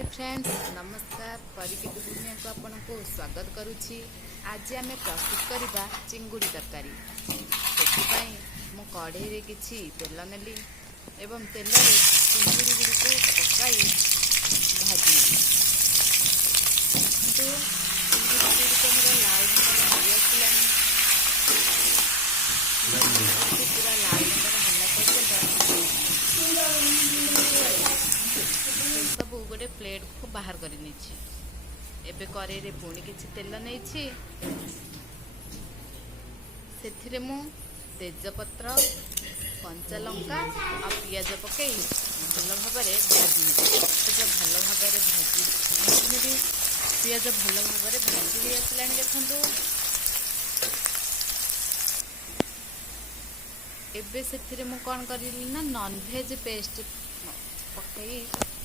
Hi friends नमस्कार परिकित दुनिया को आपन को स्वागत करुछि। आज आम प्रस्तुत करवा चिंगुड़ी तरकारी। से मु कढ़ई रे किछि तेल नेली एवं तेल रे चिंगुड़ी गुड़ी को पकाई भाजी किंतु चिंगुड़ी गुड़ी को मोर लाल रंग भाजी आसलानी पूरा लाल रंग हल्ला कर सब गोटे प्लेट को बाहर कर कड़े पुणी किसी तेल नहीं से मु तेजपत्र कंचा लंका आ पियाज पकई भल भाव भाजी भल भाव भाजी पियाज भल भाव भाजी भी आसला देखु एबे से मु कौन करी ना नॉनवेज पेस्ट पकई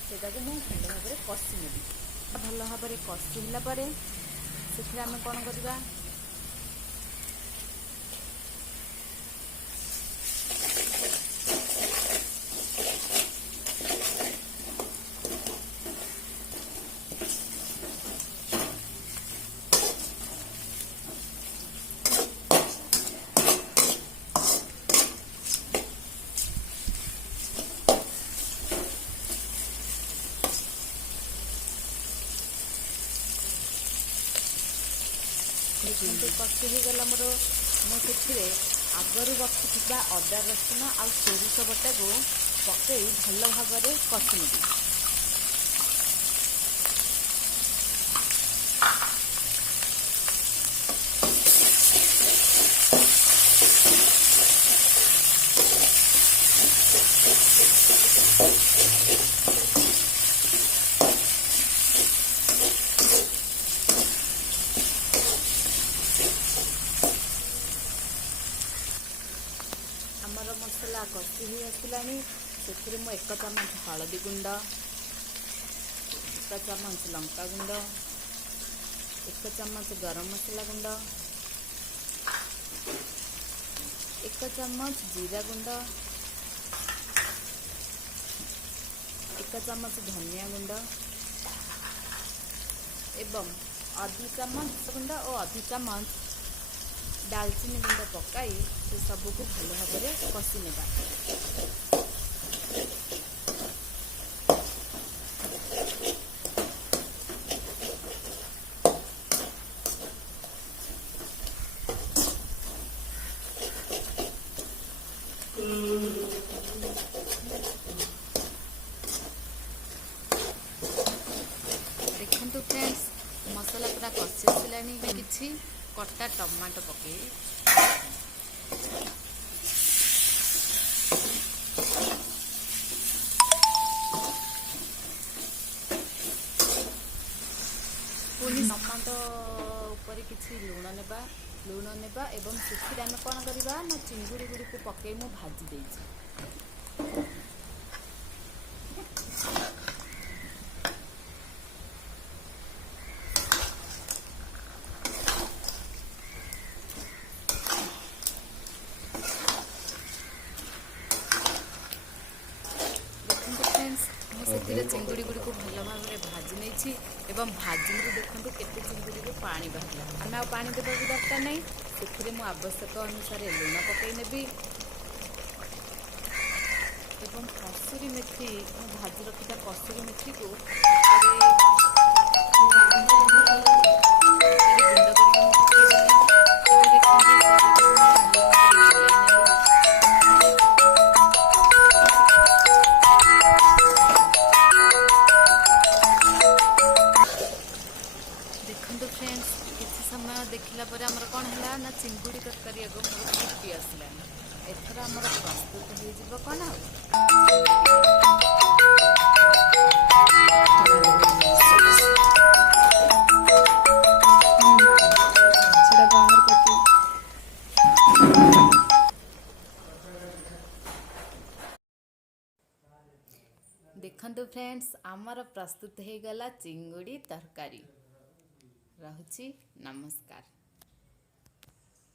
से भल भाव कषि नेबी भल भाव कषिला से आम कौन करवा कषि हो गला मोर मुझे आगर रखि अदा रसुण आ सोरिष बटा को पकई भल भाव कषि नेबी आमर मसला कषि हो आसला से मु 1 चामच हलदी गुंड 1 चामच लंका गुंड 1 चामच गरम मसला गुंड 1 चामच जीरा गुंड 1 चामच धनिया गुंड एवं आधी चामच गुंड और आधी चामच दालचीनी गुंड पकाई से सबको भल भाव कषि नेबा देखु फ्रेंड्स मसला पूरा कषि आसला किसी कटा टमाटो पकई पुणी टमाटो ऊपर किसी लुण नेबा एवं से आम कौन करवा ना चिंगुड़ी गुड़ी को पकई मु भाजी देछि। से चिंगुड़ी गुड़ी को भल भाव भाजी नहीं एवं भाजी देखो केते चिंगुड़ी को पानी बाहर आम आ पानी देवा दरकार नहीं से मु आवश्यक अनुसार लुण पकई नेबी एवं कसूरी मेथी मु भाजी रखा कसूरी मेथी को फ्रेंड्स किसी समय देखला आमर कौन है ना चिंगुड़ी तरकारी आगे मोर फुटी आसला एथर आमर प्रस्तुत हो कौन देखु फ्रेंड्स आमर प्रस्तुत हो गला चिंगुड़ी तरकारी। रहुछि नमस्कार।